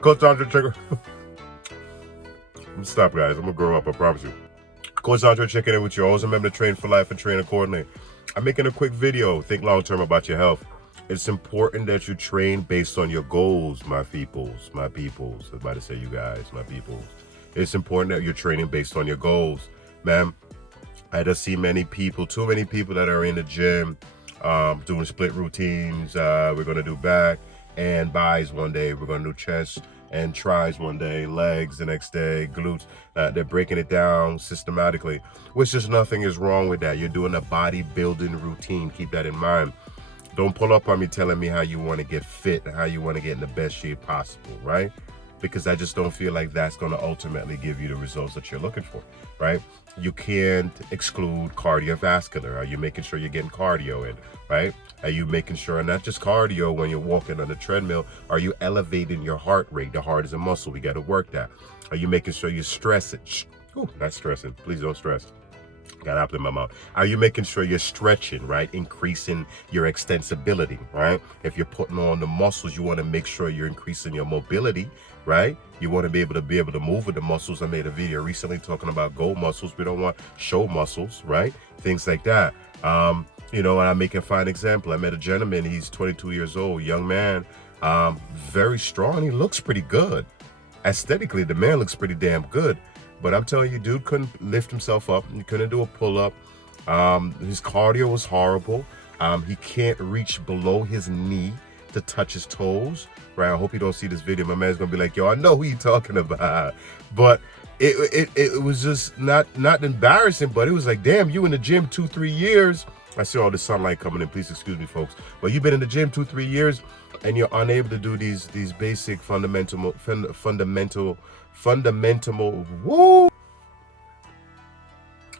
Coach Andre Chicken. Stop, guys. I'm gonna grow up. I promise you. Coach Andre checking in with you. Always remember to train for life and train accordingly. I'm making a quick video. Think long term about your health. It's important that you train based on your goals, my peoples. My peoples. I was about to say you guys, my peoples. It's important that you're training based on your goals, man. I just see many people, too many people that are in the gym, doing split routines. We're gonna do back and buys one day. We're gonna do chest and tries one day, legs the next day, glutes. They're breaking it down systematically, which is nothing is wrong with that. You're doing a bodybuilding routine. Keep that in mind. Don't pull up on me telling me how you want to get fit and how you want to get in the best shape possible, right? Because I just don't feel like that's going to ultimately give you the results that you're looking for, right? You can't exclude cardiovascular. Are you making sure you're getting cardio in, right? Are you making sure, not just cardio when you're walking on the treadmill, are you elevating your heart rate? The heart is a muscle. We got to work that. Are you making sure you're stressing? Ooh, not stressing. Please don't stress. Got apple in my mouth. Are you making sure you're stretching, right? Increasing your extensibility, right? If you're putting on the muscles, you want to make sure you're increasing your mobility, right? You want to be able to move with the muscles. I made a video recently talking about goal muscles. We don't want show muscles, right? Things like that. You know, and I make a fine example. I met a gentleman, he's 22 years old, young man, very strong. He looks pretty good. Aesthetically, the man looks pretty damn good. But I'm telling you, dude couldn't lift himself up. He couldn't do a pull-up. His cardio was horrible. He can't reach below his knee to touch his toes. Right? I hope you don't see this video. My man's gonna be like, yo, I know who you talking about. But it was just not embarrassing, but it was like, damn, you in the gym 2-3 years. I see all the sunlight coming in. Please excuse me, folks. But you've been in the gym 2-3 years, and you're unable to do these basic fundamental. Woo!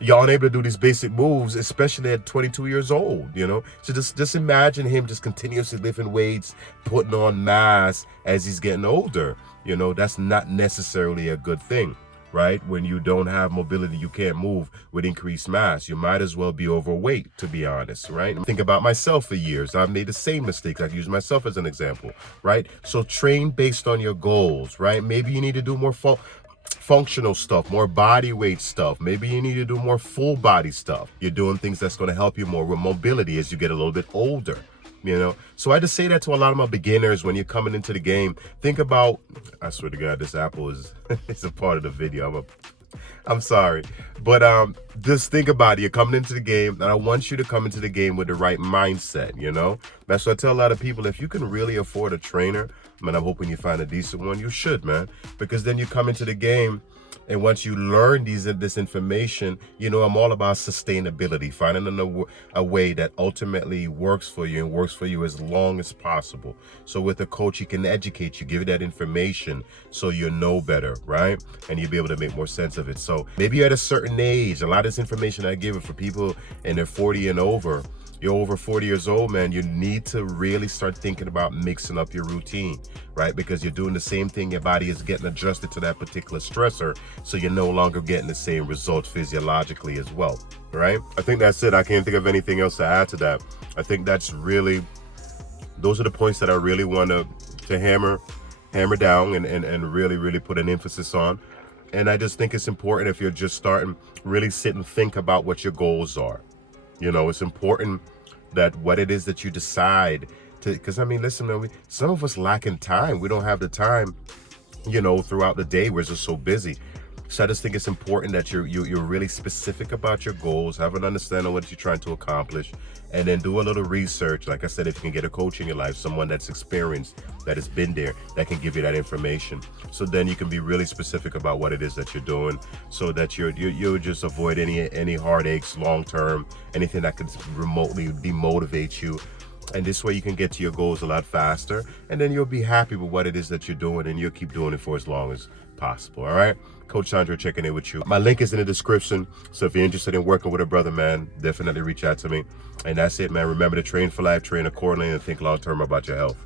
You're unable to do these basic moves, especially at 22 years old, you know? So just imagine him just continuously lifting weights, putting on mass as he's getting older. You know, that's not necessarily a good thing, right? When you don't have mobility, you can't move with increased mass. You might as well be overweight, to be honest, right? Think about myself for years. I've made the same mistakes. I've used myself as an example, right? So train based on your goals, right? Maybe you need to do more functional stuff, more body weight stuff. Maybe you need to do more full body stuff. You're doing things that's going to help you more with mobility as you get a little bit older, you know? So I just say that to a lot of my beginners when you're coming into the game. Think about, I swear to God, this apple is it's a part of the video. I'm sorry. But just think about it. You're coming into the game, and I want you to come into the game with the right mindset, you know? That's what I tell a lot of people. If you can really afford a trainer, man, I'm hoping you find a decent one. You should, man. Because then you come into the game, and once you learn this information, you know, I'm all about sustainability, finding a way that ultimately works for you and works for you as long as possible. So with a coach, he can educate you, give you that information so you know better, right? And you'll be able to make more sense of it. So maybe you're at a certain age. A lot of this information I give it for people in their 40 and over. You're over 40 years old, man, you need to really start thinking about mixing up your routine, right? Because you're doing the same thing. Your body is getting adjusted to that particular stressor, so you're no longer getting the same results physiologically as well, right? I think that's it. I can't think of anything else to add to that. I think that's really, those are the points that I really want to hammer down and really put an emphasis on. And I just think it's important, if you're just starting, really sit and think about what your goals are. You know, it's important that what it is that you decide to, because I mean, listen, man, some of us lacking time. We don't have the time, you know, throughout the day. We're just so busy. So I just think it's important that you're really specific about your goals, have an understanding of what you're trying to accomplish, and then do a little research. Like I said, if you can get a coach in your life, someone that's experienced, that has been there, that can give you that information. So then you can be really specific about what it is that you're doing, so that you'll just avoid any heartaches long term, anything that could remotely demotivate you. And this way you can get to your goals a lot faster, and then you'll be happy with what it is that you're doing, and you'll keep doing it for as long as possible. All right, Coach Andre checking in with you. My link is in the description, so if you're interested in working with a brother, man, definitely reach out to me. And that's it, man. Remember to train for life, train accordingly, and think long term about your health.